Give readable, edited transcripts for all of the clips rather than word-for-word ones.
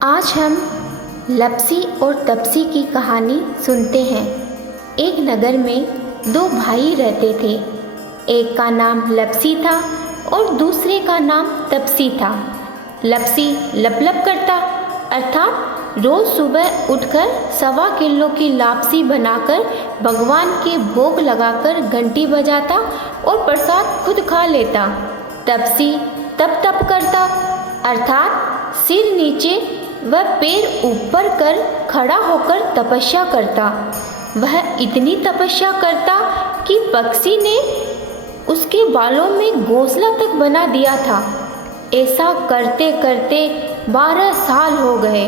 आज हम लपसी और तपसी की कहानी सुनते हैं। एक नगर में दो भाई रहते थे। एक का नाम लपसी था और दूसरे का नाम तपसी था। लपसी लप लप करता अर्थात रोज सुबह उठकर 1.25 किलो की लापसी बनाकर भगवान के भोग लगाकर घंटी बजाता और प्रसाद खुद खा लेता। तपसी तप तप करता अर्थात सिर नीचे वह पैर ऊपर कर खड़ा होकर तपस्या करता। वह इतनी तपस्या करता कि पक्षी ने उसके बालों में घोंसला तक बना दिया था। ऐसा करते करते 12 साल हो गए।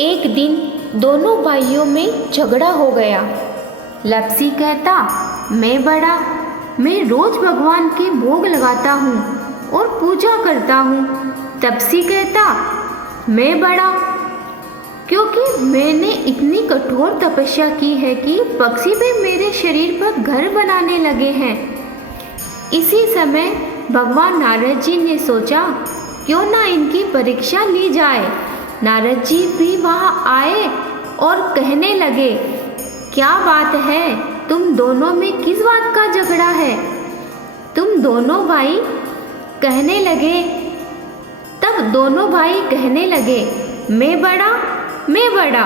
एक दिन दोनों भाइयों में झगड़ा हो गया। लपसी कहता, मैं बड़ा, मैं रोज भगवान के भोग लगाता हूँ और पूजा करता हूँ। तपसी कहता, मैं बड़ा, क्योंकि मैंने इतनी कठोर तपस्या की है कि पक्षी भी मेरे शरीर पर घर बनाने लगे हैं। इसी समय भगवान नारद जी ने सोचा, क्यों ना इनकी परीक्षा ली जाए। नारद जी भी वहाँ आए और कहने लगे, क्या बात है, तुम दोनों में किस बात का झगड़ा है। तुम दोनों भाई कहने लगे तब दोनों भाई कहने लगे, मैं बड़ा, मैं बड़ा,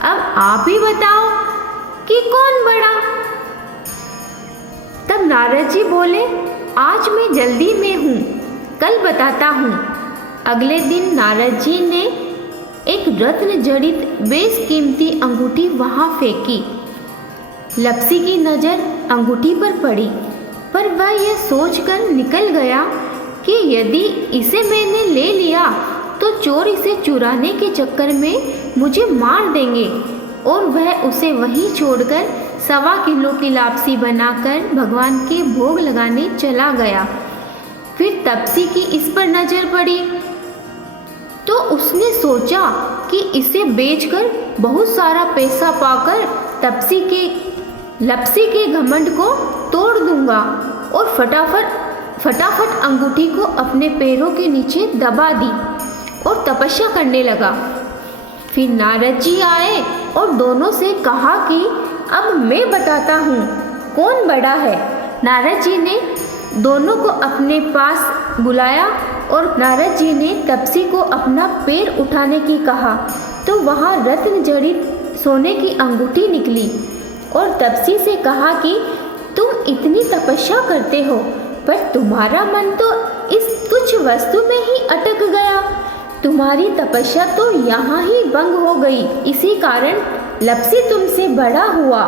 अब आप ही बताओ कि कौन बड़ा। तब नारद जी बोले, आज मैं जल्दी में हूँ, कल बताता हूँ। अगले दिन नारद जी ने एक रत्न जड़ित बेशकीमती अंगूठी वहाँ फेंकी। लपसी की नज़र अंगूठी पर पड़ी, पर वह यह सोचकर निकल गया कि यदि इसे मैंने ले लिया तो चोर इसे चुराने के चक्कर में मुझे मार देंगे, और वह उसे वहीं छोड़कर 1.25 किलो की लापसी बनाकर भगवान के भोग लगाने चला गया। फिर तपसी की इस पर नजर पड़ी तो उसने सोचा कि इसे बेचकर बहुत सारा पैसा पाकर लपसी के घमंड को तोड़ दूंगा, और फटाफट अंगूठी को अपने पैरों के नीचे दबा दी और तपस्या करने लगा। फिर नारद जी आए और दोनों से कहा कि अब मैं बताता हूँ कौन बड़ा है। नारद जी ने दोनों को अपने पास बुलाया और नारद जी ने तपसी को अपना पैर उठाने की कहा तो वहाँ रत्न जड़ित सोने की अंगूठी निकली, और तपसी से कहा कि तुम इतनी तपस्या करते हो पर तुम्हारा मन तो इस तुच्छ वस्तु में ही अटक गया। तुम्हारी तपस्या तो यहाँ ही भंग हो गई, इसी कारण लपसी तुमसे बड़ा हुआ।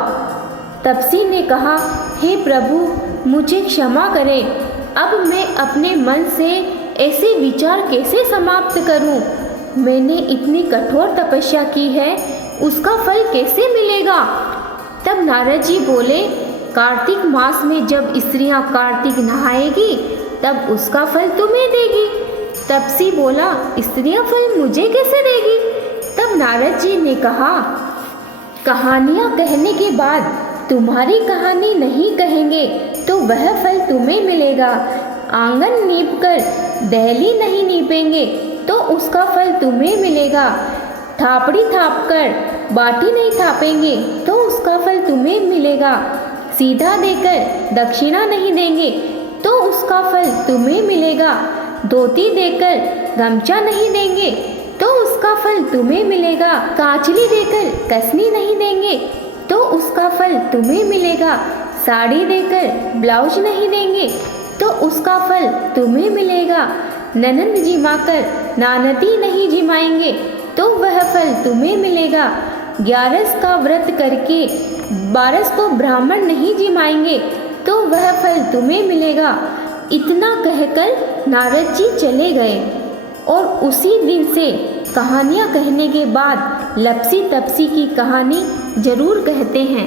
तपसी ने कहा, हे प्रभु, मुझे क्षमा करें, अब मैं अपने मन से ऐसे विचार कैसे समाप्त करूं? मैंने इतनी कठोर तपस्या की है, उसका फल कैसे मिलेगा? तब नारद जी बोले, कार्तिक मास में जब स्त्रियां कार्तिक नहाएगी तब उसका फल तुम्हें देगी। तपसी बोला, स्त्रियां फल मुझे कैसे देगी? तब नारद जी ने कहा, कहानियां कहने के बाद तुम्हारी कहानी नहीं कहेंगे तो वह फल तुम्हें मिलेगा। आंगन नीप कर दहली नहीं नीपेंगे तो उसका फल तुम्हें मिलेगा। थापड़ी थाप कर बाटी नहीं थापेंगे तो उसका फल तुम्हें मिलेगा। सीधा देकर दक्षिणा नहीं देंगे तो उसका फल तुम्हें मिलेगा। धोती देकर गमछा नहीं देंगे तो उसका फल तुम्हें मिलेगा। कांचली देकर कसनी नहीं देंगे तो उसका फल तुम्हें मिलेगा। साड़ी देकर ब्लाउज नहीं देंगे तो उसका फल तुम्हें मिलेगा। ननंद जिमाकर नानती नहीं जिमाएंगे तो वह फल तुम्हें मिलेगा। 11 का व्रत करके 12 को ब्राह्मण नहीं जिमाएंगे तो वह फल तुम्हें मिलेगा। इतना कहकर नारद जी चले गए, और उसी दिन से कहानियाँ कहने के बाद लपसी तपसी की कहानी जरूर कहते हैं।